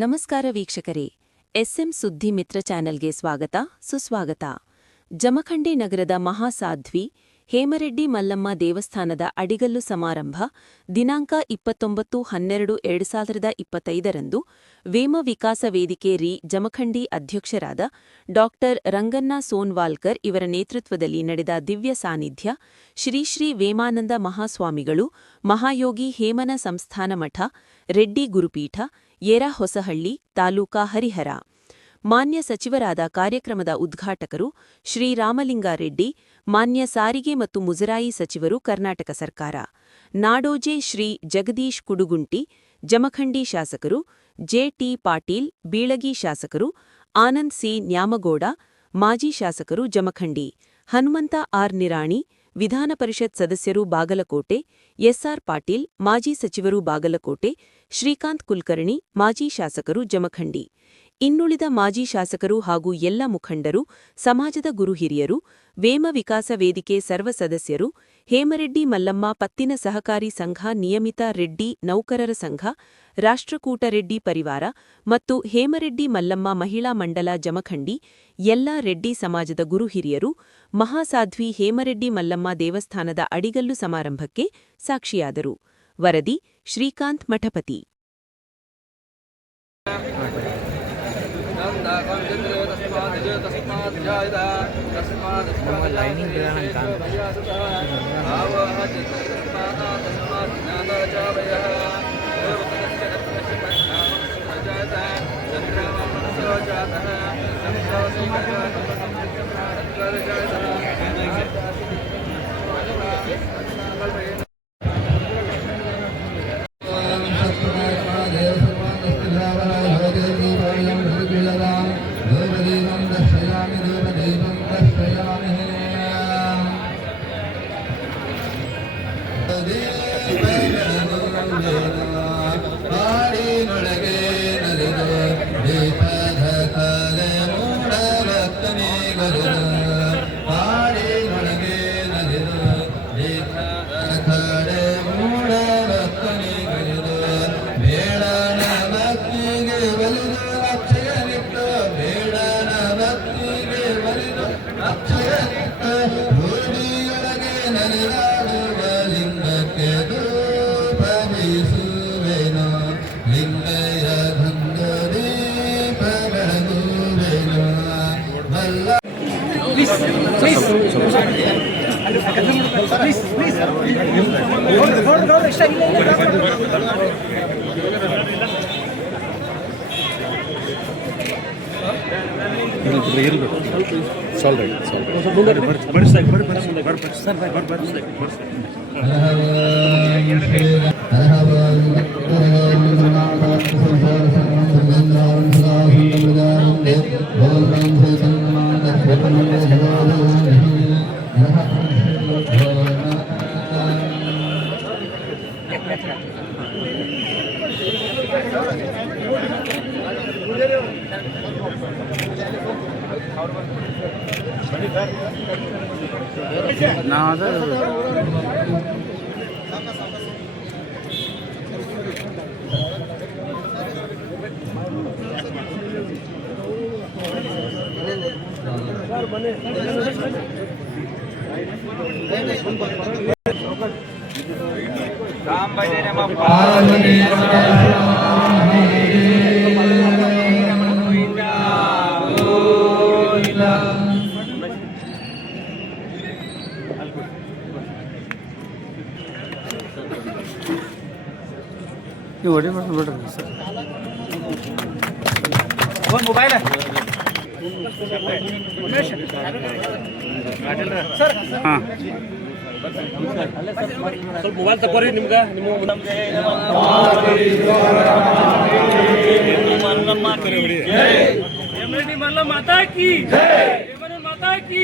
ನಮಸ್ಕಾರ ವೀಕ್ಷಕರೇ, ಎಸ್ಎಂ ಸುದ್ದಿ ಮಿತ್ರ ಚಾನೆಲ್ಗೆ ಸ್ವಾಗತ ಸುಸ್ವಾಗತ. ಜಮಖಂಡಿ ನಗರದ ಮಹಾಸಾಧ್ವಿ ಹೇಮರೆಡ್ಡಿ ಮಲ್ಲಮ್ಮ ದೇವಸ್ಥಾನದ ಅಡಿಗಲ್ಲು ಸಮಾರಂಭ ದಿನಾಂಕ 29/12/2025 ವೇಮ ವಿಕಾಸ ವೇದಿಕೆ ಜಮಖಂಡಿ ಅಧ್ಯಕ್ಷರಾದ ಡಾ. ರಂಗಣ್ಣ ಸೋನ್ವಾಲ್ಕರ್ ಇವರ ನೇತೃತ್ವದಲ್ಲಿ ನಡೆದ ದಿವ್ಯ ಸಾನ್ನಿಧ್ಯ ಶ್ರೀ ಶ್ರೀ ವೇಮಾನಂದ ಮಹಾಸ್ವಾಮಿಗಳು ಮಹಾಯೋಗಿ ಹೇಮನ ಸಂಸ್ಥಾನ ಮಠ ರೆಡ್ಡಿ ಗುರುಪೀಠ ಯೆರಹೊಸಹಳ್ಳಿ ತಾಲೂಕಾ ಹರಿಹರ. ಮಾನ್ಯ ಸಚಿವರಾದ ಕಾರ್ಯಕ್ರಮದ ಉದ್ಘಾಟಕರು ಶ್ರೀ ರಾಮಲಿಂಗಾರೆಡ್ಡಿ, ಮಾನ್ಯ ಸಾರಿಗೆ ಮತ್ತು ಮುಜರಾಯಿ ಸಚಿವರು ಕರ್ನಾಟಕ ಸರ್ಕಾರ, ನಾಡೋಜೆ ಶ್ರೀ ಜಗದೀಶ್ ಕುಡುಗುಂಟಿ, ಜಮಖಂಡಿ ಶಾಸಕರು ಜೆ.ಟಿ. ಪಾಟೀಲ್, ಬೀಳಗಿ ಶಾಸಕರು ಆನಂದ್ ಸಿ ನ್ಯಾಮಗೌಡ, ಮಾಜಿ ಶಾಸಕರು ಜಮಖಂಡಿ, ಹನುಮಂತ ಆರ್ ನಿರಾಣಿ, ವಿಧಾನ ಪರಿಷತ್ ಸದಸ್ಯರು ಬಾಗಲಕೋಟೆ, ಎಸ್.ಆರ್. ಪಾಟೀಲ್, ಮಾಜಿ ಸಚಿವರು ಬಾಗಲಕೋಟೆ, ಶ್ರೀಕಾಂತ್ ಕುಲಕರ್ಣಿ, ಮಾಜಿ ಶಾಸಕರು ಜಮಖಂಡಿ, ಇನ್ನುಳಿದ ಮಾಜಿ ಶಾಸಕರು ಹಾಗೂ ಎಲ್ಲ ಮುಖಂಡರು, ಸಮಾಜದ ಗುರು ಹಿರಿಯರು, ವೇಮ ವಿಕಾಸ ವೇದಿಕೆ ಸರ್ವ ಸದಸ್ಯರು, ಹೇಮರೆಡ್ಡಿ ಮಲ್ಲಮ್ಮ ಪತ್ತಿನ ಸಹಕಾರಿ ಸಂಘ ನಿಯಮಿತ ರೆಡ್ಡಿ ನೌಕರರ ಸಂಘ, ರಾಷ್ಟ್ರಕೂಟ ರೆಡ್ಡಿ ಪರಿವಾರ ಮತ್ತು ಹೇಮರೆಡ್ಡಿ ಮಲ್ಲಮ್ಮ ಮಹಿಳಾ ಮಂಡಲ ಜಮಖಂಡಿ ಎಲ್ಲ ರೆಡ್ಡಿ ಸಮಾಜದ ಗುರು ಹಿರಿಯರು ಮಹಾಸಾಧ್ವಿ ಹೇಮರೆಡ್ಡಿ ಮಲ್ಲಮ್ಮ ದೇವಸ್ಥಾನದ ಅಡಿಗಲ್ಲು ಸಮಾರಂಭಕ್ಕೆ ಸಾಕ್ಷಿಯಾದರು. ವರದಿ ಶ್ರೀಕಾಂತ್ ಮಠಪತಿ. ನೀವು ಒಡಿ ಮಾಡ್ಬಿಡ್ರಿ ಸರ್. ಒಂದು ಮೊಬೈಲ್ ಹಾಂ ಸ್ವಲ್ಪ ಮೊಬೈಲ್ ತಗೋರಿ ನಿಮ್ಗೆ ನಿಮ್ಮ ಮಾತಾ ಕಿ ಮಾತಾ ಕಿ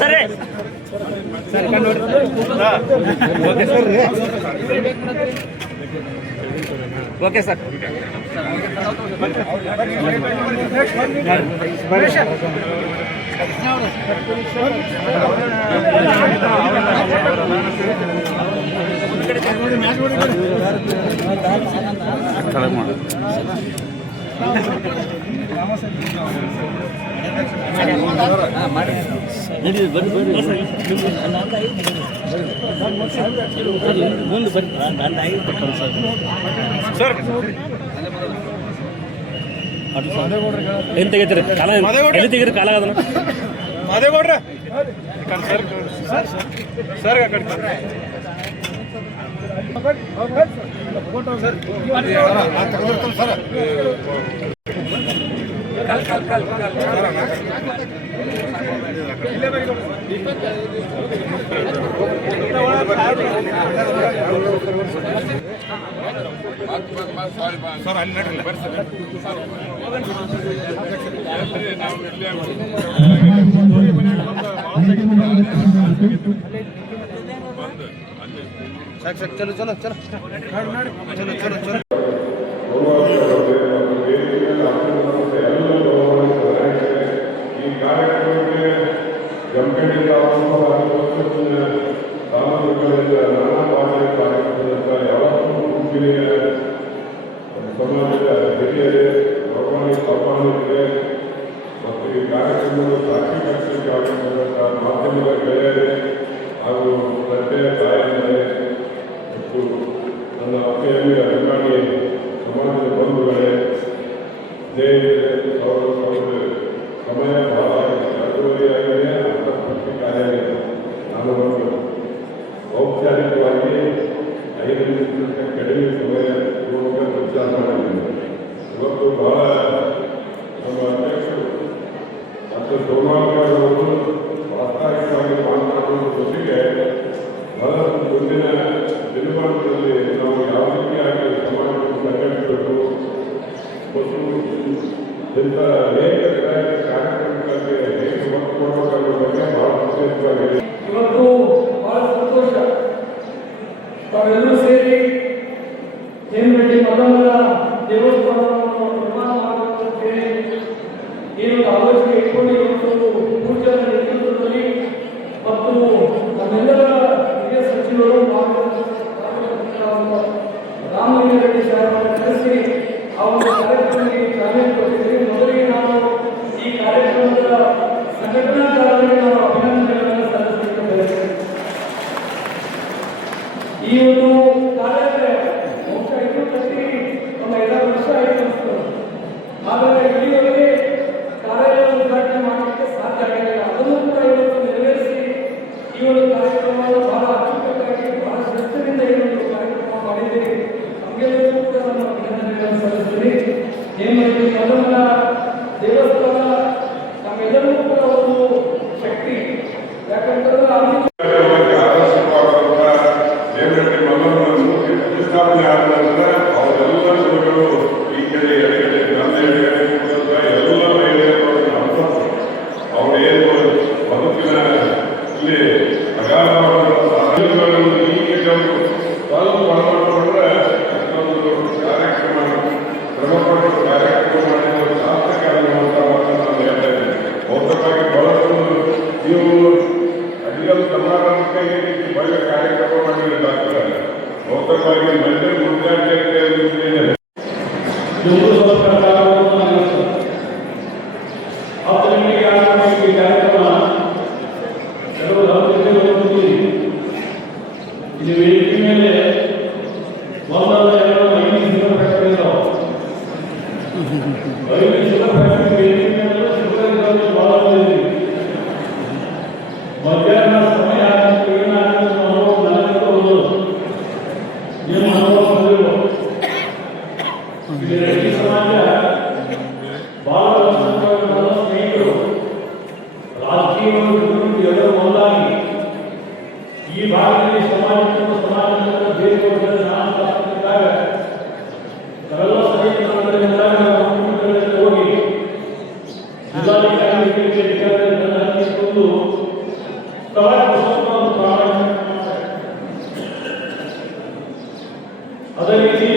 ಸರ್ ಓಕೆ ಸರ್. ಸರ್ ಏನು ತೆಗಿತೀರಿ ಕಾಲ ಎಲ್ಲಿ ತೆಗೀರಿ ಕಾಲ ಅದನ್ನು ಮಾದೇಗೌಡ್ರ ಸರ್ ಸರ್ ಅಲ್ಲಿ ನಡ್ರಿ ಚಲೋ ಚಲೋ ಚಲೋ ಚಲೋ ಚಲೋ ಚಲೋ ಈ ಕಾರ್ಯಕ್ರಮಕ್ಕೆ ಜಮಖಂಡಿ ತಾಲೂಕುಗಳಿಂದ ನಾನಾ ಭಾಷೆಯ ಕಾರ್ಯಕ್ರಮದಿಂದ ಯಾವತ್ತೂ ಗುಂಪಿನ ಸಮಾಜದ ಹಿರಿಯರೇ ಸೌಮಾನಿಕರೇ ಮತ್ತು ಈ ಕಾರ್ಯಕ್ರಮದ ಸಾಕ್ಷೀಕರಿಸಬೇಕಾದಂಥ ಮಾಧ್ಯಮದ ಗೆಳೆಯರೇ ಹಾಗೂ ಪ್ರತ್ಯೇಕ ತಾಯಿಯರೇ ಮತ್ತು ನನ್ನ ಅತ್ತೆಯಲ್ಲಿ ಅಭಿಮಾನಿ ಸಮಾಜದ ಬಂಧುಗಳೇ ಸ್ನೇಹಿತರೆ ಸಹೋದರರೇ ಸಮಯ ಬಹಳ ಅರ್ಥವರಿಯಾಗಿದೆ ಕಾರ್ಯವಿದೆ. ನಾನು ಒಂದು ಔಪಚಾರಿಕವಾಗಿ 5 ನಿಮಿಷಕ್ಕೆ ಕಡಿಮೆ ಸಮಯ ಪೂರ್ವಕ ವಿಚಾರ ಮಾಡಿದ್ದೇನೆ. ಇವತ್ತು ಬಹಳ ನಮ್ಮ ಅಧ್ಯಕ್ಷರು ಮತ್ತು ಸೋಮಾವರವರು ಪ್ರಾಸ್ತಾವಿಕವಾಗಿ ಮಾತನಾಡುವ ಜೊತೆಗೆ ಬಹಳ ಮುಂದಿನ ದಿನಮಾನಗಳಲ್ಲಿ ನಾವು ಯಾವ ರೀತಿಯಾಗಿ ಸಮಾಜವನ್ನು ಸಂಘಟಿಸಬೇಕು ಮತ್ತು ಇಂಥ ಅನೇಕ ಕಾರ್ಯಕ್ರಮಗಳಿಗೆ ಹೇಗೆ ಒತ್ತು ಕೊಡಬೇಕನ್ನೋ ಬಗ್ಗೆ ಬಹಳ ವಿಶೇಷವಾಗಿದೆ. ಇವತ್ತು ಬಹಳ ಸಂತೋಷ ತಾವೆಲ್ಲರೂ ಸೇರಿ ಹೇಮರೆಡ್ಡಿ ಮಲ್ಲಮ್ಮನ ದೇವಸ್ಥಾನವನ್ನು ನಿರ್ಮಾಣ ಮಾಡಬೇಕು ಅಂತ ಹೇಳಿ ಏನು ಆಲೋಚನೆ ಇಟ್ಕೊಂಡು ಇವತ್ತು ಪೂಜಾರ ನೇತೃತ್ವದಲ್ಲಿ ಮತ್ತು ನಮ್ಮೆಲ್ಲರ ಹಿರಿಯ ಸಚಿವರು ರಾಮಲಿಂಗ ರೆಡ್ಡಿ ಸಾಹೇಬರನ್ನು ಕರೆಸಿ ಆ ಒಂದು ಕಾರ್ಯಕ್ರಮಕ್ಕೆ ಚಾಲನೆ ಕೊಟ್ಟಿದ್ದೀವಿ. ಮೊದಲಿಗೆ ನಾವು ಈ ಕಾರ್ಯಕ್ರಮದ ಸಂಘಟನಾಕಾರರಿಗೆ ನಾವು ಅಭಿನಂದನೆಗಳನ್ನು ಸಲ್ಲಿಸಲಿಕ್ಕೆ ಬಯಸ್ತೇವೆ. ಈ ಒಂದು ಕಾರ್ಯ ಬಹುಶಃ ಇನ್ನೂ ಕಟ್ಟಿ ನಮ್ಮ 2 ವರ್ಷ ಆಯಿತು ಆದರೆ ಇಲ್ಲಿವರೆಗೆ ಕಾರ್ಯಾಲಯ ಉದ್ಘಾಟನೆ ಮಾಡಲಿಕ್ಕೆ ಸಾಧ್ಯ ಆಗಿಲ್ಲ. ಅದನ್ನು ಕೂಡ ಇವತ್ತು ನೆರವೇರಿಸಿ ಈ ಒಂದು ಕಾರ್ಯಕ್ರಮವನ್ನು ಬಹಳ ಅಚ್ಚುಕಟ್ಟಾಗಿ ಬಹಳ ಶ್ರದ್ಧೆಯಿಂದ ಈ ಒಂದು ಕಾರ್ಯಕ್ರಮ ಮಾಡಿದ್ದೀರಿ. ನಮಗೆಲ್ಲರಿಗೂ ಕೂಡ ನಾನು ಅಭಿನಂದನೆಗಳನ್ನು ಸಲ್ಲಿಸ್ತೀನಿ. ಹೇಮರೆಡ್ಡಿ ಮಲ್ಲಮ್ಮನ ದೇವಸ್ಥಾನ ನಮ್ಮೆಲ್ಲರಿಗೂ ಕೂಡ ಒಂದು ಶಕ್ತಿ. ಯಾಕಂತಂದ್ರೆ ಪ್ರತಿಷ್ಠಾಪನೆ ಆದ ನಂತರ ಅವರೆಲ್ಲ ಗುರುಗಳು ಈ ಕಡೆ ತಂದೆ ಎಲ್ಲ ಮಹಿಳೆಯರು ಅವರೇನು ಬದುಕಿನ ಇಲ್ಲಿ ಅಗಾಧವಾದ ಸಾಧನೆಗಳನ್ನು ಈಗ ಸ್ವಲ್ಪ ಮಾಡಿಕೊಂಡ್ರೆ ಅಷ್ಟೊಂದು ಕಾರ್ಯಕ್ರಮ ಶ್ರಮಪಟ್ಟು ಕಾರ್ಯಕ್ರಮ ಮಾಡಿದ ಸಾರ್ಥಕ ಅನ್ನುವಂಥ ಮಾತನ್ನು ನಾನು ಹೇಳ್ತಾ ಇದ್ದೇನೆ. ಭೌತಿಕವಾಗಿ ಬಹಳಷ್ಟು ನೀವು ಅಡಿಗಲ್ ಸಮಾರಂಭಕ್ಕೆ ಈ ರೀತಿ ಒಳ್ಳೆ ಕಾರ್ಯಕ್ರಮ ಮಾಡಿದ್ದಾಗ್ತದೆ. ಭೌತಿಕವಾಗಿ ಮಂಡ್ಯ ಮುಂದಾಟಕ್ಕೆ ಮಧ್ಯಾಹ್ನ ಸಮಯ ಸಮಾಜ ಬಹಳ ಸ್ನೇಹಿತರು ರಾಜಕೀಯ ಎಲ್ಲರೂ ಒಂದಾಗಿ ಈ ಭಾಗದಲ್ಲಿ ಸಮಾಜದ ಬೇಕು ನಾನಿದ್ದಾಗ ನಾವೆಲ್ಲ ಸಹಿತ ಹೋಗಿ ಜಿಲ್ಲಾಧಿಕಾರಿಕೊಂಡು ಅದೇ ರೀತಿ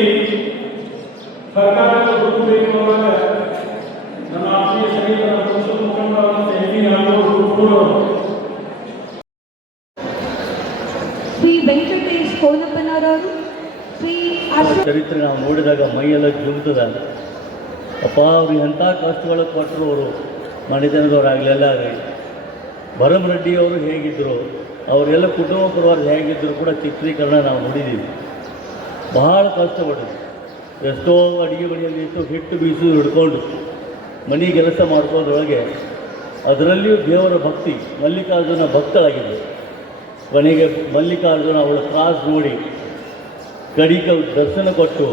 ಸರ್ಕಾರದ ಗುರುತು ಬೇಕು ಅನ್ನುವಾಗ ನಮ್ಮ ಆತ್ಮೀಯ ಸಹಿತ ನಮ್ಮ ಮುಖಂಡರಾದ ಎಂ.ಪಿ. ಶ್ರೀ ವೆಂಕಟೇಶ್ ಕೋನಪ್ಪನವರ ಚರಿತ್ರೆ ನಾವು ನೋಡಿದಾಗ ಮೈಯೆಲ್ಲ ಜುಮ್ತದ. ಅಪ್ಪ ಅವ್ರು ಎಂಥ ಕಷ್ಟಗಳು ಕೊಟ್ಟರು ಅವರು, ಮನೆತನದವರಾಗಲಿ ಎಲ್ಲ ಆಗಲಿ. ಭರಮರೆಡ್ಡಿಯವರು ಹೇಗಿದ್ದರು, ಅವರೆಲ್ಲ ಕುಟುಂಬ ಪರವಾಗಿ ಹೇಗಿದ್ದರು ಕೂಡ ಚಿತ್ರೀಕರಣ ನಾವು ನೋಡಿದ್ದೀವಿ. ಬಹಳ ಕಷ್ಟಪಟ್ಟಿದ್ರು. ಎಷ್ಟೋ ಅಡುಗೆ ಮನೆಯಲ್ಲಿ ಎಷ್ಟೋ ಹಿಟ್ಟು ಬೀಸು ಹಿಡ್ಕೊಂಡು ಮನೆ ಕೆಲಸ ಮಾಡ್ಕೋದ್ರೊಳಗೆ ಅದರಲ್ಲಿಯೂ ದೇವರ ಭಕ್ತಿ, ಮಲ್ಲಿಕಾರ್ಜುನ ಭಕ್ತರಾಗಿದ್ದರು. ಕೊನೆಗೆ ಮಲ್ಲಿಕಾರ್ಜುನ ಅವಳ ಕ್ರಾಸ್ ನೋಡಿ ಕಡಿಕ ದರ್ಶನ ಕೊಟ್ಟು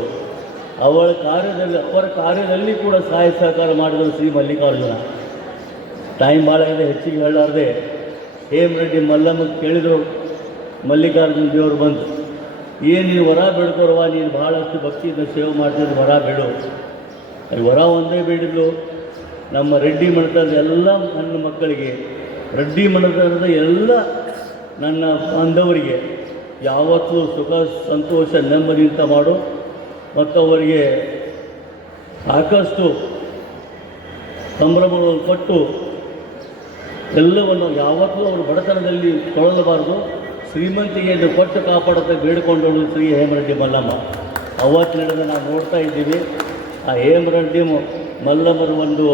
ಅವರ ಕಾರ್ಯದಲ್ಲಿ ಕೂಡ ಸಹಾಯ ಸಹಕಾರ ಮಾಡಿದರು ಶ್ರೀ ಮಲ್ಲಿಕಾರ್ಜುನ. ಟೈಮ್ ಭಾಳ ಇದೆ, ಹೆಚ್ಚಿಗೆ ಹೇಳಲಾರ್ದೆ ಹೇಮರೆಡ್ಡಿ ಮಲ್ಲಮ್ಮ ಕೇಳಿದರು ಮಲ್ಲಿಕಾರ್ಜುನ ದೇವರು ಬಂದು, ಏನು ನೀನು ವರ ಬೇಡ್ಕೊರವ, ನೀನು ಭಾಳಷ್ಟು ಭಕ್ತಿಯಿಂದ ಸೇವೆ ಮಾಡ್ತಿದ್ದು ವರ ಬೇಡು. ಅಲ್ಲಿ ವರ ಒಂದೇ ಬೇಡಿದ್ಲು, ನಮ್ಮ ರೆಡ್ಡಿ ಮನೆತನದ ಎಲ್ಲ ನನ್ನ ಮಕ್ಕಳಿಗೆ, ರೆಡ್ಡಿ ಮನೆತನದ ಎಲ್ಲ ನನ್ನ ಬಾಂಧವರಿಗೆ ಯಾವತ್ತೂ ಸುಖ ಸಂತೋಷ ನೆಮ್ಮದಿಯಿಂದ ಮಾಡು ಮತ್ತು ಅವರಿಗೆ ಸಾಕಷ್ಟು ಸಂಭ್ರಮಗಳನ್ನು ಕೊಟ್ಟು ಎಲ್ಲವನ್ನು ಯಾವತ್ತೂ ಅವರು ಬಡತನದಲ್ಲಿ ತೊಳಲಬಾರ್ದು, ಶ್ರೀಮಂತಿಗೆಯನ್ನು ಕೊಟ್ಟು ಕಾಪಾಡುತ್ತೆ ಬೇಡಿಕೊಂಡಳು ಶ್ರೀ ಹೇಮರೆಡ್ಡಿ ಮಲ್ಲಮ್ಮ. ಅವತ್ತು ನಡೆದ ನಾವು ನೋಡ್ತಾ ಇದ್ದೀವಿ. ಆ ಹೇಮರೆಡ್ಡಿ ಮಲ್ಲಮ್ಮರ ಒಂದು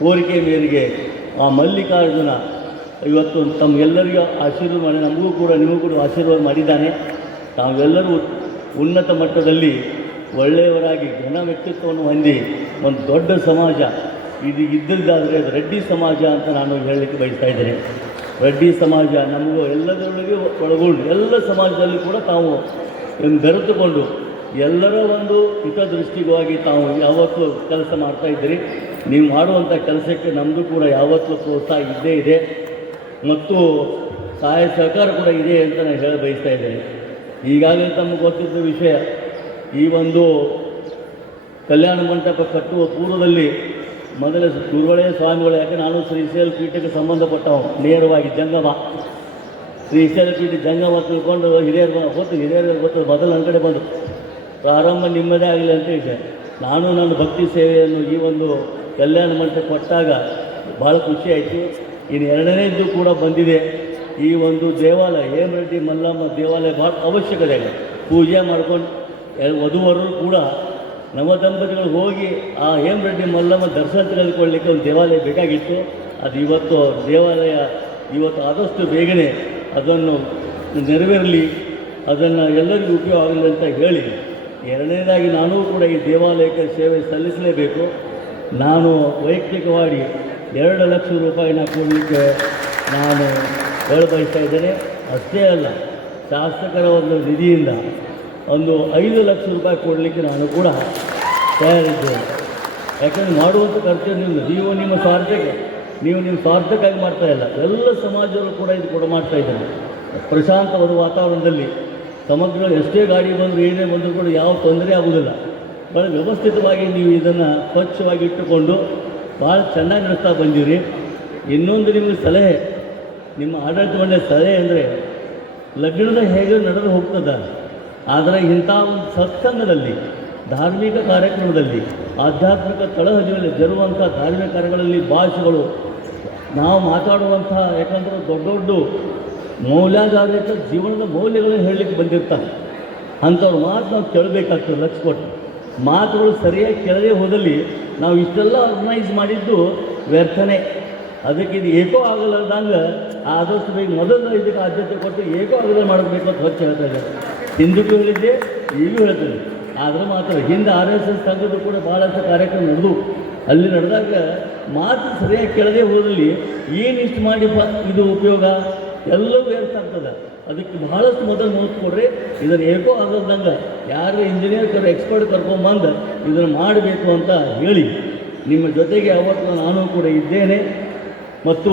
ಕೋರಿಕೆ ಮೇರೆಗೆ ಆ ಮಲ್ಲಿಕಾರ್ಜುನ ಇವತ್ತು ತಮಗೆಲ್ಲರಿಗೂ ಆಶೀರ್ವಾದ ಮಾಡಿ, ನಮಗೂ ಕೂಡ ನಿಮಗೂ ಕೂಡ ಆಶೀರ್ವಾದ ಮಾಡಿದ್ದಾನೆ. ತಾವೆಲ್ಲರೂ ಉನ್ನತ ಮಟ್ಟದಲ್ಲಿ ಒಳ್ಳೆಯವರಾಗಿ ಘನ ವ್ಯಕ್ತಿತ್ವವನ್ನು ಹೊಂದಿ ಒಂದು ದೊಡ್ಡ ಸಮಾಜ ಇದು ಇದ್ದಿದ್ದಾದರೆ ಅದು ರೆಡ್ಡಿ ಸಮಾಜ ಅಂತ ನಾನು ಹೇಳಲಿಕ್ಕೆ ಬಯಸ್ತಾ ಇದ್ದೇನೆ. ರೆಡ್ಡಿ ಸಮಾಜ ನಮಗೂ ಎಲ್ಲದರೊಳಗೆ ಒಳಗೊಂಡು ಎಲ್ಲ ಸಮಾಜದಲ್ಲಿ ಕೂಡ ತಾವು ಬೆರೆತುಕೊಂಡು ಎಲ್ಲರ ಒಂದು ಹಿತದೃಷ್ಟಿಗಾಗಿ ತಾವು ಯಾವತ್ತೂ ಕೆಲಸ ಮಾಡ್ತಾಯಿದ್ದೀರಿ. ನೀವು ಮಾಡುವಂಥ ಕೆಲಸಕ್ಕೆ ನಮ್ಮದು ಕೂಡ ಯಾವತ್ತೂ ಪ್ರೋತ್ಸಾಹ ಇದ್ದೇ ಇದೆ ಮತ್ತು ಸಹಾಯ ಸಹಕಾರ ಕೂಡ ಇದೆ ಅಂತ ನಾನು ಹೇಳ ಬಯಸ್ತಾ ಇದ್ದೇನೆ. ಈಗಾಗಲೇ ತಮಗೆ ಗೊತ್ತಿದ್ದ ವಿಷಯ, ಈ ಒಂದು ಕಲ್ಯಾಣ ಮಂಟಪ ಕಟ್ಟುವ ಪೂರ್ವದಲ್ಲಿ ಮೊದಲ ಗುರುವಳೆಯ ಸ್ವಾಮಿಗಳು, ಯಾಕೆ ನಾನು ಶ್ರೀಶೈಲ ಪೀಠಕ್ಕೆ ಸಂಬಂಧಪಟ್ಟವು ನೇರವಾಗಿ ಜಂಗಮ, ಶ್ರೀಶೈಲ ಪೀಠ ಜಂಗಮ ತಿಳ್ಕೊಂಡು ಹಿರಿಯರು ಗೊತ್ತು ಮೊದಲು ನನ್ನ ಕಡೆ ಬಂದು ಪ್ರಾರಂಭ ನಿಮ್ಮದೇ ಆಗಲಿ ಅಂತ ಹೇಳಿದೆ. ನಾನು ನನ್ನ ಭಕ್ತಿ ಸೇವೆಯನ್ನು ಈ ಒಂದು ಕಲ್ಯಾಣ ಮಂಟಪ ಕೊಟ್ಟಾಗ ಭಾಳ ಖುಷಿ ಆಯಿತು. ಇನ್ನು ಎರಡನೇದ್ದು ಕೂಡ ಬಂದಿದೆ. ಈ ಒಂದು ದೇವಾಲಯ ಹೇಮರೆಡ್ಡಿ ಮಲ್ಲಮ್ಮ ದೇವಾಲಯ ಭಾಳ ಅವಶ್ಯಕತೆ ಇದೆ. ಪೂಜೆ ಮಾಡ್ಕೊಂಡು ವಧುವರರು ಕೂಡ ನವದಂಪತಿಗಳು ಹೋಗಿ ಆ ಹೇಮರೆಡ್ಡಿ ಮಲ್ಲಮ್ಮ ದರ್ಶನ ತೆಗೆದುಕೊಳ್ಳಲಿಕ್ಕೆ ಒಂದು ದೇವಾಲಯ ಬೇಕಾಗಿತ್ತು. ಅದು ಇವತ್ತು ದೇವಾಲಯ ಇವತ್ತು ಆದಷ್ಟು ಬೇಗನೆ ಅದನ್ನು ನೆರವೇರಲಿ, ಅದನ್ನು ಎಲ್ಲರಿಗೂ ಉಪಯೋಗ ಆಗಲಿ ಅಂತ ಹೇಳಿ, ಎರಡನೇದಾಗಿ ನಾನೂ ಕೂಡ ಈ ದೇವಾಲಯಕ್ಕೆ ಸೇವೆ ಸಲ್ಲಿಸಲೇಬೇಕು. ನಾನು ವೈಯಕ್ತಿಕವಾಗಿ 2 ಲಕ್ಷ ರೂಪಾಯಿನ ಕೊಡಲಿಕ್ಕೆ ನಾನು ಬಯಸ್ತಾ ಇದ್ದೇನೆ. ಅಷ್ಟೇ ಅಲ್ಲ, ಶಾಸಕರ ಒಂದು ನಿಧಿಯಿಂದ ಒಂದು 5 ಲಕ್ಷ ರೂಪಾಯಿ ಕೊಡಲಿಕ್ಕೆ ನಾನು ಕೂಡ ತಯಾರಿದ್ದೇನೆ. ಯಾಕಂದರೆ ಮಾಡುವಂಥ ಖರ್ಚು ನೀವು ನಿಮ್ಮ ಸ್ವಾರ್ಥಕ್ಕಾಗಿ ಮಾಡ್ತಾ ಇಲ್ಲ, ಎಲ್ಲ ಸಮಾಜದವರು ಕೂಡ ಇದು ಕೂಡ ಮಾಡ್ತಾ ಇದ್ದಾರೆ. ಪ್ರಶಾಂತವಾದ ವಾತಾವರಣದಲ್ಲಿ ಸಮಗ್ರ ಎಷ್ಟೇ ಗಾಡಿ ಬಂದರೂ ಏನೇ ಬಂದರೂ ಕೂಡ ಯಾವ ತೊಂದರೆ ಆಗುವುದಿಲ್ಲ. ಭಾಳ ವ್ಯವಸ್ಥಿತವಾಗಿ ನೀವು ಇದನ್ನು ಸ್ವಚ್ಛವಾಗಿ ಇಟ್ಟುಕೊಂಡು ಭಾಳ ಚೆನ್ನಾಗಿ ನಡೆಸ್ತಾ ಬಂದಿರಿ. ಇನ್ನೊಂದು ನಿಮಗೆ ಸಲಹೆ, ನಿಮ್ಮ ಆಡಳಿತ ಮಂಡಳಿ ಸಲಹೆ ಅಂದರೆ, ಲಗ್ನದ ಹೇಗೆ ನಡೆದು ಹೋಗ್ತದೆ, ಆದರೆ ಇಂಥ ಒಂದು ಸತ್ಸಂಗದಲ್ಲಿ, ಧಾರ್ಮಿಕ ಕಾರ್ಯಕ್ರಮದಲ್ಲಿ, ಆಧ್ಯಾತ್ಮಿಕ ತಳಹದಿಯಲ್ಲಿ ಜರುವಂಥ ಧಾರ್ಮಿಕ ಕಾರ್ಯಗಳಲ್ಲಿ ಭಾಷೆಗಳು ನಾವು ಮಾತಾಡುವಂಥ, ಯಾಕಂದರೆ ದೊಡ್ಡ ದೊಡ್ಡ ಮೌಲ್ಯಾಧಾರಿತ ಜೀವನದ ಮೌಲ್ಯಗಳನ್ನು ಹೇಳಲಿಕ್ಕೆ ಬಂದಿರ್ತಾರೆ. ಅಂಥವ್ರ ಮಾತು ನಾವು ಕೇಳಬೇಕಾಗ್ತದೆ. ಲಕ್ಷ ಕೊಟ್ಟು ಮಾತುಗಳು ಸರಿಯಾಗಿ ಕೇಳದೇ ಹೋದಲ್ಲಿ ನಾವು ಇಷ್ಟೆಲ್ಲ ಆರ್ಗನೈಸ್ ಮಾಡಿದ್ದು ವ್ಯರ್ಥನೆ. ಅದಕ್ಕೆ ಇದು ಏಕೋ ಆಗಲಾರ್ದಂಗೆ ಆದಷ್ಟು ಬೇಗ ಮೊದಲು ಇದಕ್ಕೆ ಆದ್ಯತೆ ಕೊಟ್ಟು ಏಕೋ ಆಗದೆ ಮಾಡಬೇಕು ಅಂತ ಹೊಚ್ಚ ಹೇಳ್ತಾ ಇದ್ದಾರೆ. ಹಿಂದಕ್ಕೂ ಹೇಳಿದ್ದೆ, ಈಗೂ ಹೇಳ್ತೇನೆ. ಆದರೆ ಮಾತ್ರ ಹಿಂದೆ RSS ಸಂಘದ ಕೂಡ ಭಾಳಷ್ಟು ಕಾರ್ಯಕ್ರಮ ನಡೆದು, ಅಲ್ಲಿ ನಡೆದಾಗ ಮಾತು ಸರಿಯಾಗಿ ಕೇಳದೆ ಹೋದಲ್ಲಿ ಏನಿಷ್ಟು ಮಾಡಿ ಇದು ಉಪಯೋಗ ಎಲ್ಲವೂ ವ್ಯರ್ಥ ಆಗ್ತದೆ. ಅದಕ್ಕೆ ಬಹಳಷ್ಟು ಮೊದಲು ನೋಟ್ ಕೊಡ್ರಿ. ಇದನ್ನು ಏಕೋ ಆಗಲ್ದಂಗೆ ಯಾರು ಇಂಜಿನಿಯರ್ ಎಕ್ಸ್ಪರ್ಟ್ ಕರ್ಕೊಂಬಂದು ಇದನ್ನು ಮಾಡಬೇಕು ಅಂತ ಹೇಳಿ ನಿಮ್ಮ ಜೊತೆಗೆ ಯಾವತ್ತೂ ನಾನು ಕೂಡ ಇದ್ದೇನೆ. ಮತ್ತು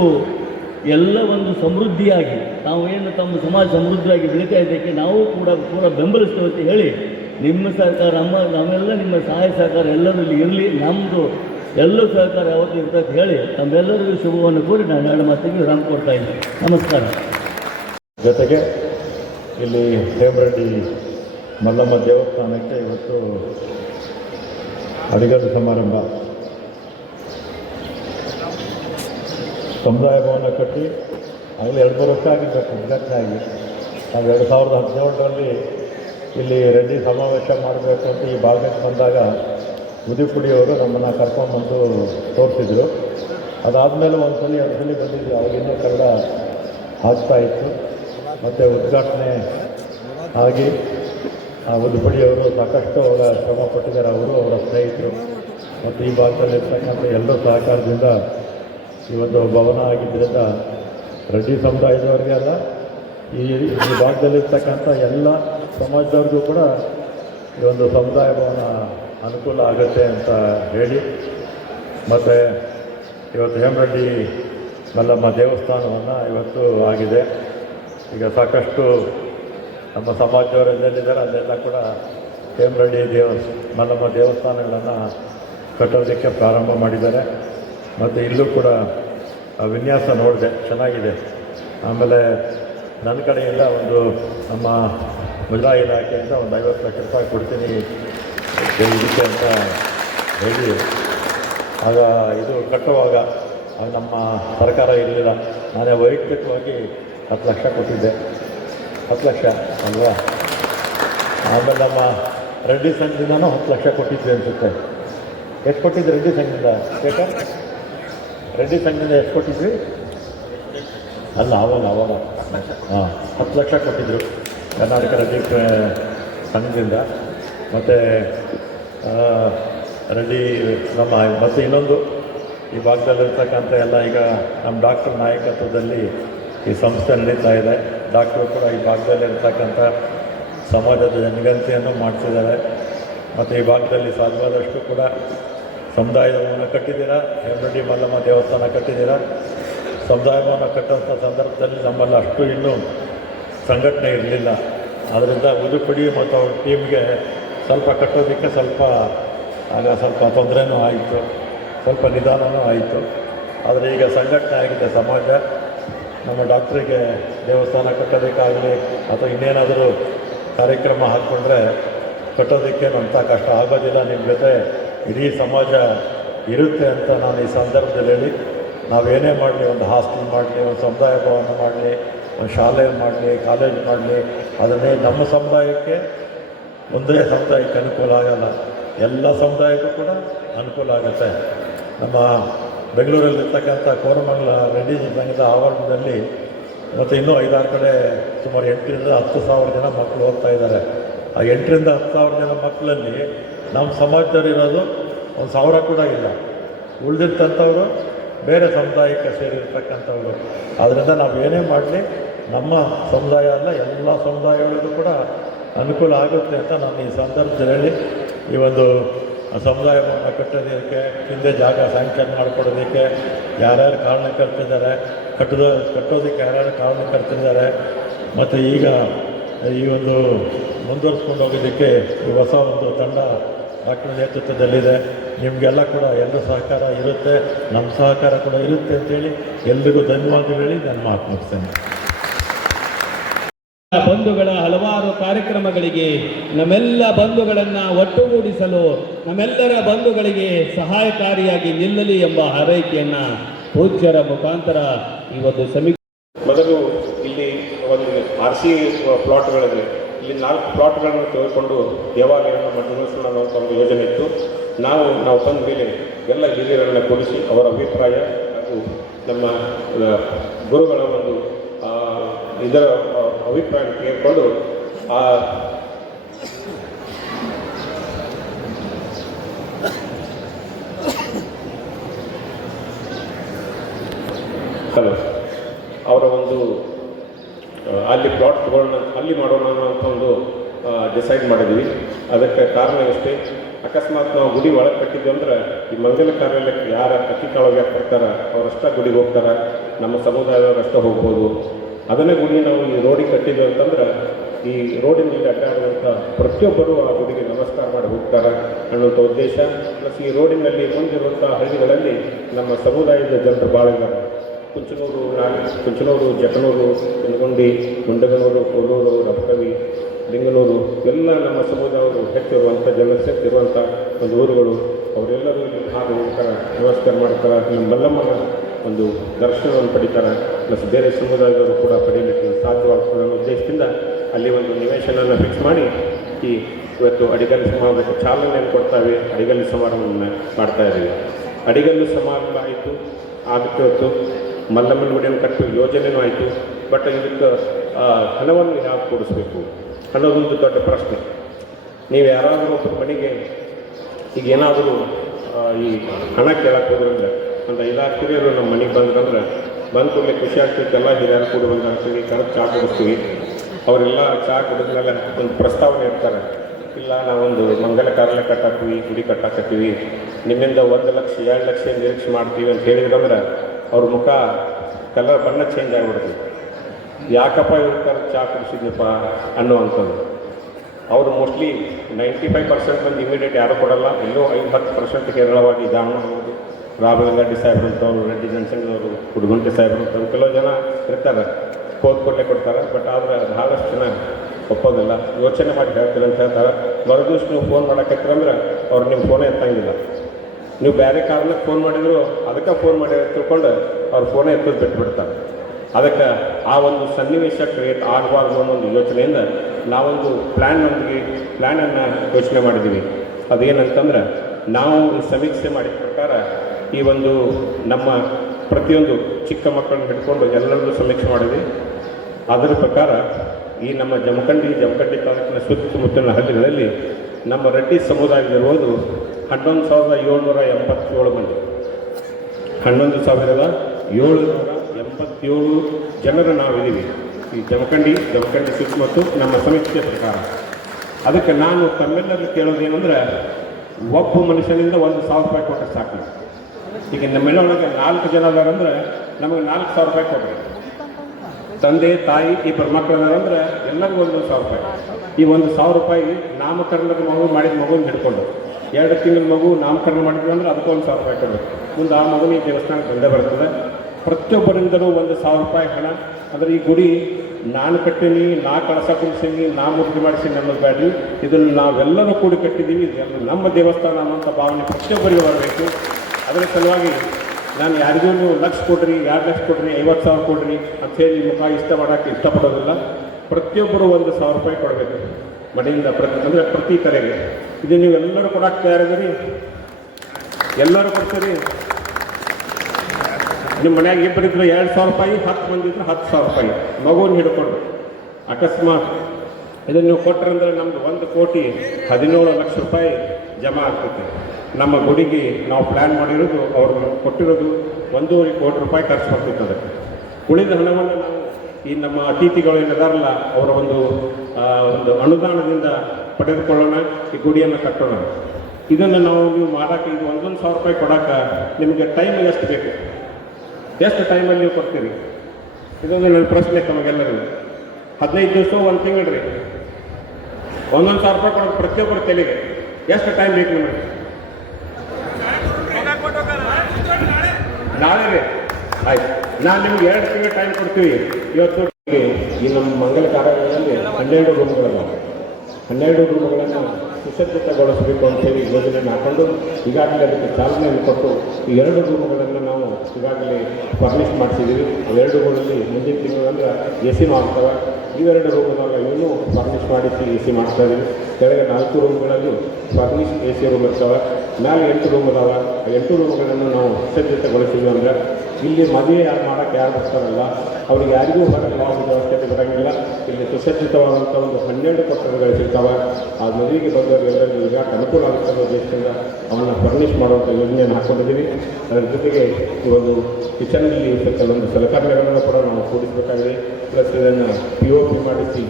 ಎಲ್ಲ ಒಂದು ಸಮೃದ್ಧಿಯಾಗಿ ನಾವು ಏನು ತಮ್ಮ ಸಮಾಜ ಸಮೃದ್ಧಿಯಾಗಿ ಬೆಳೀತಾ ಇದ್ದಕ್ಕೆ ನಾವು ಕೂಡ ಬೆಂಬಲಿಸ್ತೇವೆ ಅಂತ ಹೇಳಿ, ನಿಮ್ಮ ಸಹಕಾರ ನಮ್ಮೆಲ್ಲ ನಿಮ್ಮ ಸಹಾಯ ಸಹಕಾರ ಎಲ್ಲರಲ್ಲಿ ಇರಲಿ, ನಮ್ಮದು ಎಲ್ಲೂ ಸಹಕಾರ ಯಾವತ್ತೂ ಇರ್ತದೆ ಹೇಳಿ ನಮ್ಮೆಲ್ಲರಿಗೂ ಶುಭವನ್ನು ಕೋರಿ ನಾನು 2 ಮಾತಿಗೆ ವಿರಾಮ ಕೊಡ್ತಾ ಇದ್ದೀನಿ. ನಮಸ್ಕಾರ. ಜೊತೆಗೆ ಇಲ್ಲಿ ಹೇಮರೆಡ್ಡಿ ಮಲ್ಲಮ್ಮ ದೇವಸ್ಥಾನಕ್ಕೆ ಇವತ್ತು ಅಡಿಗಲ್ಲು ಸಮಾರಂಭ, ಸಮುದಾಯ ಭವನ ಕಟ್ಟಿ ಆಗಲೇ 2-3 ವರ್ಷ ಆಗಿರಬೇಕು ಎಕ್ಸಾಕ್ಟ್ ಆಗಿ. ನಾವು 2017ರಲ್ಲಿ ಇಲ್ಲಿ ರೆಡ್ಡಿ ಸಮಾವೇಶ ಮಾಡಬೇಕು ಅಂತ ಈ ಭಾಗಕ್ಕೆ ಬಂದಾಗ ಉದಿಪುಡಿಯವರು ನಮ್ಮನ್ನು ಕರ್ಕೊಂಡ್ಬಂದು ತೋರಿಸಿದ್ರು. ಅದಾದಮೇಲೆ ಒಂದು ಸಲ ಬಂದಿದ್ವಿ, ಅವಾಗಿನ್ನೂ ಕನ್ನಡ ಆಗ್ತಾಯಿತ್ತು. ಮತ್ತು ಉದ್ಘಾಟನೆ ಆಗಿ ಆ ಉದಿಪುಡಿಯವರು ಸಾಕಷ್ಟು ಅವರ ಶ್ರಮ ಪಟ್ಟಿದ್ದಾರೆ, ಅವರು ಅವರ ಸ್ನೇಹಿತರು ಮತ್ತು ಈ ಭಾಗದಲ್ಲಿರ್ತಕ್ಕಂಥ ಎಲ್ಲರ ಸಹಕಾರದಿಂದ ಈ ಒಂದು ಭವನ ಆಗಿದ್ದರಿಂದ ರೆಡ್ಡಿ ಸಮುದಾಯದವ್ರಿಗೆ ಅಲ್ಲ, ಈ ಭಾಗದಲ್ಲಿರ್ತಕ್ಕಂಥ ಎಲ್ಲ ಸಮಾಜದವ್ರಿಗೂ ಕೂಡ ಈ ಒಂದು ಸಮುದಾಯ ಭವನ ಅನುಕೂಲ ಆಗುತ್ತೆ ಅಂತ ಹೇಳಿ, ಮತ್ತು ಇವತ್ತು ಹೇಮರೆಡ್ಡಿ ಮಲ್ಲಮ್ಮ ದೇವಸ್ಥಾನವನ್ನು ಇವತ್ತು ಆಗಿದೆ. ಈಗ ಸಾಕಷ್ಟು ನಮ್ಮ ಸಮಾಜದವರು ಎಲ್ಲೆಲ್ಲಿದ್ದಾರೆ ಅಲ್ಲೆಲ್ಲ ಕೂಡ ಹೇಮರೆಡ್ಡಿ ಮಲ್ಲಮ್ಮ ದೇವಸ್ಥಾನಗಳನ್ನು ಕಟ್ಟೋದಕ್ಕೆ ಪ್ರಾರಂಭ ಮಾಡಿದ್ದಾರೆ. ಮತ್ತು ಇಲ್ಲೂ ಕೂಡ ಆ ವಿನ್ಯಾಸ ನೋಡಿದೆ, ಚೆನ್ನಾಗಿದೆ. ಆಮೇಲೆ ನನ್ನ ಕಡೆಯಿಂದ ಒಂದು ನಮ್ಮ ಮುಜರಾ ಇಲಾಖೆಯಿಂದ ಒಂದು 50 ಲಕ್ಷ ರೂಪಾಯಿ ಕೊಡ್ತೀನಿ ಇದಕ್ಕೆ ಅಂತ ಹೇಳಿ, ಆಗ ಇದು ಕಟ್ಟುವಾಗ ನಮ್ಮ ಸರ್ಕಾರ ಇರಲಿಲ್ಲ, ನಾನೇ ವೈಯಕ್ತಿಕವಾಗಿ 10 ಲಕ್ಷ ಕೊಟ್ಟಿದ್ದೆ. 10 ಲಕ್ಷ ಅಲ್ವಾ? ಆಮೇಲೆ ನಮ್ಮ ರೆಡ್ಡಿ ಸಂಘದಿಂದನೂ 10 ಲಕ್ಷ ಕೊಟ್ಟಿದ್ವಿ ಅನಿಸುತ್ತೆ. ಎಷ್ಟು ಕೊಟ್ಟಿದ್ದು ರೆಡ್ಡಿ ಸಂಘದಿಂದ? ಬೇಕಾ ರೆಡ್ಡಿ ಸಂಘದಿಂದ ಎಷ್ಟು ಕೊಟ್ಟಿದ್ವಿ? ಅಲ್ಲ ಅವಾಗ ಹಾಂ 10 ಲಕ್ಷ ಕೊಟ್ಟಿದ್ದರು ಕರ್ನಾಟಕ ರೆಡ್ಡಿ ಸಂಘದಿಂದ. ಮತ್ತು ರೆಡ್ಡಿ ನಮ್ಮ ಮತ್ತು ಇನ್ನೊಂದು ಈ ಭಾಗದಲ್ಲಿರ್ತಕ್ಕಂಥ ಎಲ್ಲ ಈಗ ನಮ್ಮ ಡಾಕ್ಟರ್ ನಾಯಕತ್ವದಲ್ಲಿ ಈ ಸಂಸ್ಥೆ ನಡೀತಾ ಇದೆ. ಡಾಕ್ಟ್ರು ಕೂಡ ಈ ಭಾಗದಲ್ಲಿರ್ತಕ್ಕಂಥ ಸಮಾಜದ ಜನಗಣತಿಯನ್ನು ಮಾಡ್ತಿದ್ದಾರೆ. ಮತ್ತು ಈ ಭಾಗದಲ್ಲಿ ಸಾಧ್ಯವಾದಷ್ಟು ಕೂಡ ಸಮುದಾಯದ ಭವನ ಕಟ್ಟಿದ್ದೀರಾ, ಹೇಮರೆಡ್ಡಿ ಮಲ್ಲಮ್ಮ ದೇವಸ್ಥಾನ ಕಟ್ಟಿದ್ದೀರಾ. ಸಮುದಾಯ ಭವನ ಕಟ್ಟೋಂಥ ಸಂದರ್ಭದಲ್ಲಿ ನಮ್ಮಲ್ಲಿ ಅಷ್ಟು ಇನ್ನೂ ಸಂಘಟನೆ ಇರಲಿಲ್ಲ. ಆದ್ದರಿಂದ ಉದುಪುಡಿ ಮತ್ತು ಅವ್ರ ಟೀಮ್ಗೆ ಸ್ವಲ್ಪ ಕಟ್ಟೋದಕ್ಕೆ ಸ್ವಲ್ಪ ತೊಂದರೆನೂ ಆಯಿತು, ಸ್ವಲ್ಪ ನಿಧಾನವೂ ಆಯಿತು. ಆದರೆ ಈಗ ಸಂಘಟನೆ ಆಗಿದೆ ಸಮಾಜ. ನಮ್ಮ ಡಾಕ್ಟ್ರಿಗೆ ದೇವಸ್ಥಾನ ಕಟ್ಟೋದಕ್ಕಾಗಲಿ ಅಥವಾ ಇನ್ನೇನಾದರೂ ಕಾರ್ಯಕ್ರಮ ಹಾಕ್ಕೊಂಡ್ರೆ ಕಟ್ಟೋದಕ್ಕೆ ನಮ್ತ ಕಷ್ಟ ಆಗೋದಿಲ್ಲ, ನಿಮ್ಮ ಜೊತೆ ಇಡೀ ಸಮಾಜ ಇರುತ್ತೆ ಅಂತ ನಾನು ಈ ಸಂದರ್ಭದಲ್ಲಿ ಹೇಳಿ, ನಾವೇನೇ ಮಾಡಲಿ, ಒಂದು ಹಾಸ್ಟೆಲ್ ಮಾಡಲಿ, ಒಂದು ಸಮುದಾಯ ಭವನ ಮಾಡಲಿ, ಒಂದು ಶಾಲೆ ಮಾಡಲಿ, ಕಾಲೇಜ್ ಮಾಡಲಿ, ಅದನ್ನೇ ನಮ್ಮ ಸಮುದಾಯಕ್ಕೆ ಒಂದೇ ಸಮುದಾಯಕ್ಕೆ ಅನುಕೂಲ ಆಗೋಲ್ಲ, ಎಲ್ಲ ಸಮುದಾಯಕ್ಕೂ ಕೂಡ ಅನುಕೂಲ ಆಗುತ್ತೆ. ನಮ್ಮ ಬೆಂಗಳೂರಲ್ಲಿರ್ತಕ್ಕಂಥ ಕೋರಮಂಗಲ ರೆಡ್ಡಿ ಸಂಘದ ಆವರಣದಲ್ಲಿ ಮತ್ತು ಇನ್ನೂ 5-6 ಕಡೆ ಸುಮಾರು 8,000 to 10,000 ಜನ ಮಕ್ಕಳು ಓದ್ತಾ ಇದ್ದಾರೆ. ಆ 8,000 to 10,000 ಜನ ಮಕ್ಕಳಲ್ಲಿ ನಮ್ಮ ಸಮಾಜದಲ್ಲಿರೋದು 1,000 ಕೂಡ ಇಲ್ಲ. ಉಳಿದಿರ್ತಂಥವರು ಬೇರೆ ಸಮುದಾಯಕ್ಕೆ ಸೇರಿರ್ತಕ್ಕಂಥವ್ರು. ಆದ್ದರಿಂದ ನಾವು ಏನೇ ಮಾಡಲಿ ನಮ್ಮ ಸಮುದಾಯ ಅಲ್ಲ, ಎಲ್ಲ ಸಮುದಾಯಗಳಿಗೂ ಕೂಡ ಅನುಕೂಲ ಆಗುತ್ತೆ ಅಂತ ನಾನು ಈ ಸಂದರ್ಭದಲ್ಲಿ ಹೇಳಿ, ಈ ಒಂದು ಸಮುದಾಯ ಭವನ ಕಟ್ಟೋದಕ್ಕೆ ಹಿಂದೆ ಜಾಗ ಸ್ಯಾಂಕ್ಷನ್ ಮಾಡಿಕೊಡೋದಕ್ಕೆ ಯಾರ್ಯಾರು ಕಾರಣಕರ್ತಿದ್ದಾರೆ, ಕಟ್ಟೋದಕ್ಕೆ ಯಾರ್ಯಾರು ಕಾರಣಕರ್ತಿದ್ದಾರೆ, ಮತ್ತು ಈಗ ಈ ಒಂದು ಮುಂದುವರಿಸ್ಕೊಂಡು ಹೋಗೋದಕ್ಕೆ ಈ ಹೊಸ ಒಂದು ತಂಡ ಡಾಕ್ಟರ್ ನೇತೃತ್ವದಲ್ಲಿದೆ. ನಿಮಗೆಲ್ಲ ಕೂಡ ಎಲ್ಲರ ಸಹಕಾರ ಇರುತ್ತೆ, ನಮ್ಮ ಸಹಕಾರ ಕೂಡ ಇರುತ್ತೆ ಅಂತೇಳಿ ಎಲ್ರಿಗೂ ಧನ್ಯವಾದ ಹೇಳಿ ನಾನು ಮಾತು ಮುಗಿಸ್ತೇನೆ. ಬಂಧುಗಳ ಹಲವಾರು ಕಾರ್ಯಕ್ರಮಗಳಿಗೆ ನಮ್ಮೆಲ್ಲ ಬಂಧುಗಳನ್ನು ಒಟ್ಟುಗೂಡಿಸಲು ನಮ್ಮೆಲ್ಲರ ಬಂಧುಗಳಿಗೆ ಸಹಾಯಕಾರಿಯಾಗಿ ನಿಲ್ಲಲಿ ಎಂಬ ಹಾರೈಕೆಯನ್ನು ಪೂಜ್ಯರ ಮುಖಾಂತರ ಈ ಒಂದು ಸಮೀಕ್ಷೆ. ಮೊದಲು ಇಲ್ಲಿ ಒಂದು RC ಪ್ಲಾಟ್ಗಳಲ್ಲಿ ಇಲ್ಲಿ 4 ಪ್ಲಾಟ್ಗಳನ್ನು ತೆಗೆದುಕೊಂಡು ದೇವಾಲಯವನ್ನು ನಿರ್ಮಿಸೋಣ ಅನ್ನೋಂಥ ಒಂದು ಯೋಜನೆ ಇತ್ತು. ನಾವು ಬಂದ ಮೇಲೆ ಎಲ್ಲ ಹಿರಿಯರನ್ನು ಕೂಡಿಸಿ ಅವರ ಅಭಿಪ್ರಾಯ ಹಾಗೂ ನಮ್ಮ ಗುರುಗಳ ಒಂದು ಇದರ ಅಭಿಪ್ರಾಯ ಕೇಳಿಕೊಂಡು ಅವರ ಒಂದು ಅಲ್ಲಿ ಪ್ಲಾಟ್ ತಗೊಳ್ಳೋಣ, ಅಲ್ಲಿ ಮಾಡೋಣ ಅನ್ನೋಂಥ ಒಂದು ಡಿಸೈಡ್ ಮಾಡಿದ್ವಿ. ಅದಕ್ಕೆ ಕಾರಣ ಇಷ್ಟೇ, ಅಕಸ್ಮಾತ್ ನಾವು ಗುಡಿ ಒಳಗೆ ಕಟ್ಟಿದ್ವಿ ಅಂದ್ರೆ ಈ ಮಂಗಲ ಕಾರ್ಯಾಲಯಕ್ಕೆ ಯಾರು ಅಕ್ಕಿ ಕಾಳಗೆ ಬರ್ತಾರೆ ಅವರಷ್ಟ ಗುಡಿಗೆ ಹೋಗ್ತಾರೆ, ನಮ್ಮ ಸಮುದಾಯದವರಷ್ಟೇ ಹೋಗ್ಬೋದು. ಅದನ್ನೇ ಗುಡಿ ನಾವು ಈ ರೋಡಿಗೆ ಕಟ್ಟಿದ್ವಿ ಅಂತಂದ್ರೆ ಈ ರೋಡಿನಲ್ಲಿ ಅಡ್ಡಾಡುವಂಥ ಪ್ರತಿಯೊಬ್ಬರು ಆ ಗುಡಿಗೆ ನಮಸ್ಕಾರ ಮಾಡಿ ಹೋಗ್ತಾರೆ ಅನ್ನೋಂಥ ಉದ್ದೇಶ. ಪ್ಲಸ್ ಈ ರೋಡಿನಲ್ಲಿ ಮುಂದಿರುವಂಥ ಹಳ್ಳಿಗಳಲ್ಲಿ ನಮ್ಮ ಸಮುದಾಯದ ಜನರು ಭಾಳ ಇದ್ದಾರೆ. ಕುಂಚನೂರು, ಜಕನೂರು, ಕುಂದಗುಂಡಿ, ಮುಂಡಗನೂರು, ಕೋಲೂರು, ರಬಕವಿ, ಲಿಂಗನೂರು ಎಲ್ಲ ನಮ್ಮ ಸಮುದಾಯವರು ಹೆಚ್ಚಿರುವಂಥ ಜನಸಂಖ್ಯೆ ಒಂದು ಊರುಗಳು. ಅವರೆಲ್ಲರೂ ಇಲ್ಲಿ ಹಾಗೆ ಹೋಗ್ತಾರೆ, ನಮಸ್ಕಾರ ಮಾಡ್ತಾರೆ, ನಮ್ಮ ಮಲ್ಲಮ್ಮನ ಒಂದು ದರ್ಶನವನ್ನು ಪಡಿತಾರೆ. ಪ್ಲಸ್ ಬೇರೆ ಸಮುದಾಯದವರು ಕೂಡ ಪಡೀಲಿಕ್ಕೆ ಸಾಧ್ಯವಾಗ್ತದೆ ಅನ್ನೋ ಉದ್ದೇಶದಿಂದ ಅಲ್ಲಿ ಒಂದು ನಿವೇಶನವನ್ನು ಫಿಕ್ಸ್ ಮಾಡಿ ಈ ಇವತ್ತು ಅಡಿಗಲ್ಲು ಸಮಾರಂಭಕ್ಕೆ ಚಾಲನೆಯನ್ನು ಕೊಡ್ತಾವೆ, ಅಡಿಗಲ್ಲು ಸಮಾರಂಭವನ್ನು ಮಾಡ್ತಾ ಇದ್ದೀವಿ. ಅಡಿಗಲ್ಲು ಸಮಾರಂಭ ಆಯಿತು, ಅದಕ್ಕೆ ಇವತ್ತು ಮಲ್ಲಮ್ಮನ ಗುಡಿಯನ್ನು ಕಟ್ಟುವ ಯೋಜನೆಯೂ ಆಯಿತು. ಬಟ್ ಇದಕ್ಕೆ ಹಣವನ್ನು ಯಾಕೆ ಕೊಡಿಸ್ಬೇಕು ಅನ್ನೋದೊಂದು ದೊಡ್ಡ ಪ್ರಶ್ನೆ. ನೀವು ಯಾರಾದರೂ ಒಬ್ಬರ ಮನೆಗೆ ಈಗ ಏನಾದರೂ ಈ ಹಣ ಕೇಳಕ್ಕೆ ಹೋದ್ರಂದ್ರೆ ಒಂದು 5-6 ಹಿರಿಯರು ನಮ್ಮ ಮನೆಗೆ ಬಂದ್ರಂದ್ರೆ ಬಂದ ಕೂಡಲೇ ಖುಷಿ ಆಗ್ತೈತೆ, ಎಲ್ಲ ಹಿರಿಯರು ಕೂಡ ಬಂದಾಗ್ತೀವಿ, ಕರೆಕ್ಟ್ ಚಹಾ ಕೊಡಿಸ್ತೀವಿ. ಅವರೆಲ್ಲ ಚಹಾ ಕುಡಿದ್ಮೇಲೆ ಒಂದು ಪ್ರಸ್ತಾವನೆ ಇರ್ತಾರೆ, ಇಲ್ಲ ನಾವೊಂದು ಮಂಗಲ ಕಾರ್ಯಾಲಯ ಕಟ್ಟಾಕ್ತೀವಿ, ಗುಡಿ ಕಟ್ಟಾಕತ್ತೀವಿ, ನಿಮ್ಮಿಂದ 1 ಲಕ್ಷ 2 ಲಕ್ಷ ನಿರೀಕ್ಷೆ ಮಾಡ್ತೀವಿ ಅಂತ ಹೇಳಿದ್ರಂದ್ರೆ ಅವ್ರ ಮುಖ ಕಲರ್ ಬಣ್ಣ ಚೇಂಜ್ ಆಗಿಬಿಡ್ತೀವಿ. ಯಾಕಪ್ಪ ಇವ್ರ ಚಹಾ ಕುಡಿಸಿದ್ನಪ್ಪ ಅನ್ನುವಂಥದ್ದು. ಅವರು ಮೋಸ್ಟ್ಲಿ 95% ಮಂದಿ ಇಮಿಡಿಯೇಟ್ ಯಾರೂ ಕೊಡಲ್ಲ, ಎಲ್ಲೋ 5-10% ಕೇರಳವಾಗಿ ದಾವಣಗೆರೆ ರಾಘವೇಂದ್ರ ಸಾಹೇಬ್ರಂಥವ್ರು, ರೆಡ್ಡಿ ಜನ್ಸಂಗ್ನವರು, ಕುಡುಗುಂಟೆ ಸಾಹೇಬ್ರಂಥವ್ರು ಕೆಲವು ಜನ ಇರ್ತಾರೆ, ಕೊಟ್ಟೆ ಕೊಡ್ತಾರೆ. ಬಟ್ ಆದರೆ ಭಾಳಷ್ಟು ಜನ ಒಪ್ಪೋದಿಲ್ಲ, ಯೋಚನೆ ಮಾಡಿ ಹೇಳ್ತೀರ ಅಂತ ಹೇಳ್ತಾರೆ. ಮರುದಿವ್ಸ ನೀವು ಫೋನ್ ಮಾಡಕತ್ತೀರಂದ್ರೆ ಅವ್ರು ನಿಮ್ಮ ಫೋನೇ ಎತ್ತಂಗಿಲ್ಲ. ನೀವು ಬೇರೆ ಕಾರಣಕ್ಕೆ ಫೋನ್ ಮಾಡಿದ್ರು ಅದಕ್ಕೆ ಫೋನ್ ಮಾಡಿ ತಿಳ್ಕೊಂಡು ಅವ್ರು ಫೋನೇ ಎತ್ತೋದು ಬಿಟ್ಬಿಡ್ತಾರೆ. ಅದಕ್ಕೆ ಆ ಒಂದು ಸನ್ನಿವೇಶ ಕ್ರಿಯೇಟ್ ಆಗಬಾರ್ದು ಅನ್ನೋ ಒಂದು ಯೋಚನೆಯಿಂದ ನಾವೊಂದು ಪ್ಲ್ಯಾನನ್ನು ಯೋಚನೆ ಮಾಡಿದ್ದೀವಿ. ಅದೇನಂತಂದ್ರೆ ನಾವು ಈ ಸಮೀಕ್ಷೆ ಮಾಡಿದ ಪ್ರಕಾರ ಈ ಒಂದು ನಮ್ಮ ಪ್ರತಿಯೊಂದು ಚಿಕ್ಕ ಮಕ್ಕಳನ್ನ ಹಿಡ್ಕೊಂಡು ಎಲ್ಲರನ್ನೂ ಸಮೀಕ್ಷೆ ಮಾಡಿದ್ವಿ. ಅದರ ಪ್ರಕಾರ ಈ ನಮ್ಮ ಜಮಖಂಡಿ ತಾಲೂಕಿನ ಸುತ್ತಮುತ್ತಲಿನ ಹಳ್ಳಿಗಳಲ್ಲಿ ನಮ್ಮ ರೆಡ್ಡಿ ಸಮುದಾಯದಲ್ಲಿರುವುದು 11,787 ಮಂದಿ. 11,787 ಜನರು ನಾವಿದ್ದೀವಿ ಈ ಜಮಖಂಡಿ ಸುತ್ತಮುತ್ತ ನಮ್ಮ ಸಮೀಕ್ಷೆ ಪ್ರಕಾರ. ಅದಕ್ಕೆ ನಾನು ತಮ್ಮೆಲ್ಲರೂ ಕೇಳೋದೇನೆಂದ್ರೆ, ಒಬ್ಬ ಮನುಷ್ಯನಿಂದ 1,000 ರೂಪಾಯಿ ಕೊಟ್ಟರೆ ಸಾಕು. ಈಗ ನಮ್ಮೆಲ್ಲೊಳಗೆ 4 ಜನ ಅದಾರಂದ್ರೆ ನಮಗೆ 4,000 ರೂಪಾಯಿ ಕೊಡ್ರಿ. ತಂದೆ ತಾಯಿ 2 ಮಕ್ಕಳು ಅದಾರಂದ್ರೆ ಎಲ್ಲರಿಗೂ 1,000 ರೂಪಾಯಿ. ಈ 1,000 ರೂಪಾಯಿ ನಾಮಕರಣದ ಮಗು ಮಾಡಿದ ಮಗುನ ಹಿಡ್ಕೊಂಡು 2 ತಿಂಗಳ ಮಗು ನಾಮಕರಣ ಮಾಡಿದ್ವಿ ಅಂದ್ರೆ ಅದಕ್ಕೆ 1,000 ರೂಪಾಯಿ ಕೊಡಬೇಕು. ಮುಂದೆ ಆ ಮಗುವಿಗೆ ದೇವಸ್ಥಾನಕ್ಕೆ ಬಂದೇ ಬರ್ತದೆ. ಪ್ರತಿಯೊಬ್ಬರಿಂದಲೂ 1,000 ರೂಪಾಯಿ ಹಣ. ಅಂದರೆ ಈ ಗುಡಿ ನಾನು ಕಟ್ಟೀನಿ, ನಾ ಕಳಸ ಕುಡಿಸೀನಿ, ನಾ ಮುದ್ದೆ ಮಾಡಿಸೀನಿ ಅನ್ನೋದು ಬೇಡ್ರಿ, ಇದನ್ನು ನಾವೆಲ್ಲರೂ ಕೂಡಿ ಕಟ್ಟಿದ್ದೀವಿ, ಇದೆಲ್ಲ ನಮ್ಮ ದೇವಸ್ಥಾನ ಅನ್ನೋಂಥ ಭಾವನೆ ಪ್ರತಿಯೊಬ್ಬರಿಗೆ ಬರಬೇಕು. ಅದರ ಸಲುವಾಗಿ ನಾನು ಯಾರಿಗೂ ನೀವು 1 ಲಕ್ಷ ಕೊಡ್ರಿ, 2 ಲಕ್ಷ ಕೊಡ್ರಿ, 50,000 ಕೊಡ್ರಿ ಅಂಥೇಳಿ ನಿಮ್ಮ ಮುಖ ಇಷ್ಟ ಮಾಡೋಕ್ಕೆ ಇಷ್ಟಪಡೋದಿಲ್ಲ. ಪ್ರತಿಯೊಬ್ಬರು 1,000 ರೂಪಾಯಿ ಕೊಡಬೇಕು ಮನೆಯಿಂದ, ಪ್ರತಿ ಕರೆಗೆ. ಇದು ನೀವೆಲ್ಲರೂ ಕೊಡೋಕ್ಕೆ ತಯಾರಿದ್ದೀರಿ? ಎಲ್ಲರೂ ಕೊಡ್ತೀರಿ? ನಿಮ್ಮ ಮನ್ಯಾಗ 2 ಇದ್ರೆ 2,000 ರೂಪಾಯಿ, 10 ಮಂದಿ ಇದ್ರೆ 10,000 ರೂಪಾಯಿ ಮಗುವನ್ನು ಹಿಡ್ಕೊಂಡು. ಅಕಸ್ಮಾತ್ ಇದನ್ನು ನೀವು ಕೊಟ್ಟರಂದ್ರೆ ನಮ್ದು 1,17 ಲಕ್ಷ ರೂಪಾಯಿ ಜಮಾ ಆಗ್ತೈತೆ. ನಮ್ಮ ಗುಡಿಗೆ ನಾವು ಪ್ಲ್ಯಾನ್ ಮಾಡಿರೋದು, ಅವ್ರು ಕೊಟ್ಟಿರೋದು 1,5 ಕೋಟಿ ರೂಪಾಯಿ ಖರ್ಚು ಮಾಡ್ತಿತ್ತು. ಅದಕ್ಕೆ ಉಳಿದ ಹಣವನ್ನು ನಾವು ಈ ನಮ್ಮ ಅತಿಥಿಗಳು ಏನಿದಾರಲ್ಲ ಅವರ ಒಂದು ಅನುದಾನದಿಂದ ಪಡೆದುಕೊಳ್ಳೋಣ, ಈ ಗುಡಿಯನ್ನು ಕಟ್ಟೋಣ. ಇದನ್ನು ನೀವು ಮಾಡೋಕ್ಕೆ ಇದು 1,000 ರೂಪಾಯಿ ಕೊಡೋಕೆ ನಿಮಗೆ ಟೈಮ್ ಎಷ್ಟು ಬೇಕು? ಎಷ್ಟು ಟೈಮಲ್ಲಿ ನೀವು ಕೊಡ್ತೀರಿ? ಇದೊಂದು ನನ್ನ ಪ್ರಶ್ನೆ ತಮಗೆಲ್ಲರಿಗೂ. 15 ದಿವಸ, 1 ತಿಂಗಳು ರೀ, 1,000 ರೂಪಾಯಿ ಕೊಡೋದು ಪ್ರತಿಯೊಬ್ಬರ ತೆಲೆಗೆ ಎಷ್ಟು ಟೈಮ್ ಬೇಕು ನಿಮಗೆ? ನಾಳೆ ರೀ, ಆಯ್ತು, ನಾನು ನಿಮ್ಗೆ 2 ತಿಂಗಳು ಟೈಮ್ ಕೊಡ್ತೀವಿ. ಇವತ್ತು ಈ ನಮ್ಮ ಮಂಗಲ ಕಾರ್ಯಕ್ರಮದಲ್ಲಿ 12 ರೂಮ್ಗಳಲ್ಲ, 12 ರೂಮ್ಗಳನ್ನು ಸುಸಜ್ಜಿತಗೊಳಿಸಬೇಕು ಅಂತೇಳಿ ಯೋಜನೆಯನ್ನು ಹಾಕೊಂಡು ಈಗಾಗಲೇ ಅದಕ್ಕೆ ಚಾಲನೆಯನ್ನು ಕೊಟ್ಟು ಈ 2 ರೂಮ್ಗಳನ್ನು ನಾವು ಈಗಾಗಲೇ ಫರ್ನಿಷ್ ಮಾಡಿಸಿದ್ದೀವಿ. 2 ರೂಮ್ಗಳಲ್ಲಿ ಮುಂದಿನ ತಿಂಗಳು ಅಂದ್ರೆ AC ಆಗ್ತವೆ. ಈ 2 ರೂಮ್ಗಳನ್ನ ಇನ್ನೂ ಫರ್ನಿಷ್ ಮಾಡಿಸಿ AC ಮಾಡ್ತಾ ಇದ್ದೀವಿ. ಕೆಳಗೆ 4 ರೂಮ್ಗಳಲ್ಲಿ ಫರ್ನಿಷ್ AC ರೂಮ್ ಇರ್ತವೆ, ಮೇಲೆ 8 ರೂಮ್ ಅದಾವೆ. 8 ರೂಮ್ಗಳನ್ನು ನಾವು ಸುಸಜ್ಜಿತಗೊಳಿಸಿದ್ವಿ ಅಂದರೆ ಇಲ್ಲಿ ಮದುವೆ ಮಾಡೋಕ್ಕೆ ಯಾರು ಬರ್ತಾರಲ್ಲ ಅವ್ರಿಗೆ ಯಾರಿಗೂ ಹೊರಗೆ ಯಾವುದೇ ವ್ಯವಸ್ಥೆ ಬರೋಂಗಿಲ್ಲ. ಇಲ್ಲಿ ಸುಸಜ್ಜಿತವಾದಂಥ ಒಂದು 12 ಕೊಠಡಿಗಳು ಸಿಗ್ತಾವೆ. ಆ ಮದುವೆಗೆ ಬಂದವರು ಎಲ್ಲರಿಗೂ ಈಗ ಅನುಕೂಲ ಆಗುತ್ತೆ ಅನ್ನೋ ಉದ್ದೇಶದಿಂದ ಅವನ್ನು ಫರ್ನಿಷ್ ಮಾಡುವಂಥ ಯೋಜನೆಯನ್ನು ಹಾಕ್ಕೊಂಡಿದ್ದೀವಿ. ಅದರ ಜೊತೆಗೆ ಈ ಒಂದು ಕಿಚನ್ನಲ್ಲಿ ಕೆಲವೊಂದು ಸಲಕರಣೆಗಳನ್ನು ಕೂಡ ನಾವು ಕೂಡಿಸಬೇಕಾಗಿದೆ. ಪ್ಲಸ್ ಇದನ್ನು POP ಮಾಡಿಸಿ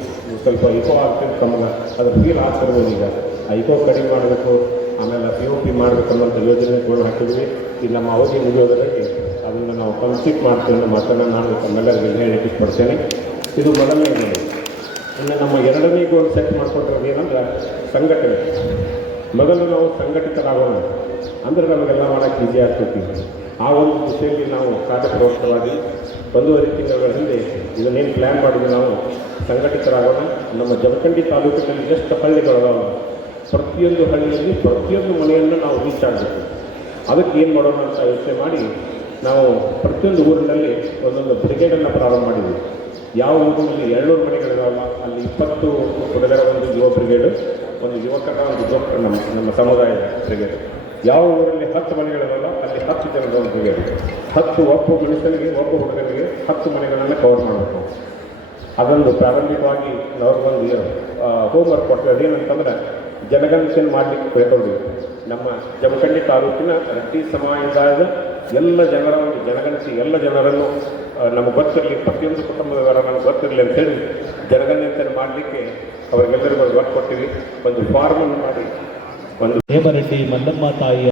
ಸ್ವಲ್ಪ ಇಕೋ ಆಗ್ತದೆ, ತಮಗೆ ಅದರ ಫೀಲ್ ಆಗ್ತಿರ್ಬೋದು. ಈಗ ಆ ಇಕೋ ಕಡಿಮೆ ಮಾಡಬೇಕು, ಆಮೇಲೆ POP ಮಾಡಬೇಕು ಅನ್ನೋಂಥ ಯೋಜನೆಗಳು ಹಾಕಿದ್ವಿ. ಈ ನಮ್ಮ ಅವಧಿ ಮುಗಿಯೋದರಲ್ಲಿ ಅದನ್ನು ನಾವು ಕಂಪ್ಲೀಟ್ ಮಾಡ್ತೀವಿ ಅನ್ನೋ ಮಾತನ್ನು ನಾನು ತಮ್ಮೆಲ್ಲರಿಗೆ ಹೇಳಲಿಕ್ಕೆ ಇಷ್ಟಪಡ್ತೇನೆ. ಇದು ಮೊದಲನೇ. ಇನ್ನು ನಮ್ಮ 2ನೇ ಗೋಲ್ ಸೆಟ್ ಮಾಡ್ಕೊಟ್ಟಿರೋದು ಏನಂದ್ರೆ ಸಂಘಟನೆ. ಮೊದಲು ನಾವು ಸಂಘಟಿತರಾಗೋಣ ಅಂದರೆ ನಮಗೆಲ್ಲ ಮಾಡೋಕ್ಕೆ ಈಸಿ ಆಗ್ತೈತಿ. ಆ ಒಂದು ದಿಶೆಯಲ್ಲಿ ನಾವು ಕಾರ್ಯಪ್ರವೃತ್ತವಾಗಿ 1.5 ತಿಂಗಳ ಹಿಂದೆ ಇದನ್ನೇನು ಪ್ಲ್ಯಾನ್ ಮಾಡಿದ್ವಿ, ನಾವು ಸಂಘಟಿತರಾಗೋಣ. ನಮ್ಮ ಜಮಖಂಡಿ ತಾಲೂಕಿನಲ್ಲಿ ಎಷ್ಟು ಹಳ್ಳಿಗಳದಾವ, ಪ್ರತಿಯೊಂದು ಹಳ್ಳಿಯಲ್ಲಿ ಪ್ರತಿಯೊಂದು ಮನೆಯನ್ನು ನಾವು ರೀಚ್ ಆಗಬೇಕು. ಅದಕ್ಕೆ ಏನು ಮಾಡೋಣ ಅಂತ ಯೋಚನೆ ಮಾಡಿ ನಾವು ಪ್ರತಿಯೊಂದು ಊರಿನಲ್ಲಿ ಒಂದೊಂದು ಬ್ರಿಗೇಡನ್ನು ಪ್ರಾರಂಭ ಮಾಡಿದ್ವಿ. ಯಾವ ಊರಲ್ಲಿ 200 ಮನೆಗಳಿದಾವಲ್ಲ ಅಲ್ಲಿ 20 ಹುಡುಗರ ಒಂದು ಯುವ ಬ್ರಿಗೇಡು, ಒಂದು ಯುವಕರ ಒಂದು ದೊಡ್ಡ ನಮ್ಮ ಸಮುದಾಯದ ಬ್ರಿಗೇಡು. ಯಾವ ಊರಲ್ಲಿ 10 ಮನೆಗಳಿದಾವಲ್ಲ ಅಲ್ಲಿ 10 ಜನರ ಒಂದು ಬ್ರಿಗೇಡು. 10 ಒಬ್ಬ ಮನುಷ್ಯನಿಗೆ ಒಬ್ಬ ಹುಡುಗನಿಗೆ 10 ಮನೆಗಳನ್ನು ಕವರ್ ಮಾಡಬೇಕು. ಅದೊಂದು ಪ್ರಾರಂಭಿಕವಾಗಿ ಅವ್ರಿಗೊಂದು ಹೋಮ್ವರ್ಕ್ ಕೊಟ್ಟರೆ ಅದೇನಂತಂದ್ರೆ ಜನಗಣತಿಯನ್ನು ಮಾಡಲಿಕ್ಕೆ ಕೈಗೊಂಡಿವಿ. ನಮ್ಮ ಜಮಖಂಡಿ ತಾಲೂಕಿನ ರೆಡ್ಡಿ ಸಮುದಾಯದ ಎಲ್ಲ ಜನರ ಒಂದು ಜನಗಣತಿ, ಎಲ್ಲ ಜನರನ್ನು ನಮಗೆ ಗೊತ್ತಿರಲಿ, ಪ್ರತಿಯೊಂದು ಕುಟುಂಬದ ವಿವರ ನಮಗೆ ಗೊತ್ತಿರಲಿ ಅಂತೇಳಿ ಜನಗಣತಿಯನ್ನು ಮಾಡಲಿಕ್ಕೆ ಅವರಿಗೆಲ್ಲರಿಗೂ ಒತ್ತು ಕೊಟ್ಟಿವಿ. ಒಂದು ಫಾರ್ಮನ್ನು ಮಾಡಿ ಒಂದು ಹೇಮರೆಡ್ಡಿ ಮಲ್ಲಮ್ಮ ತಾಯಿಯ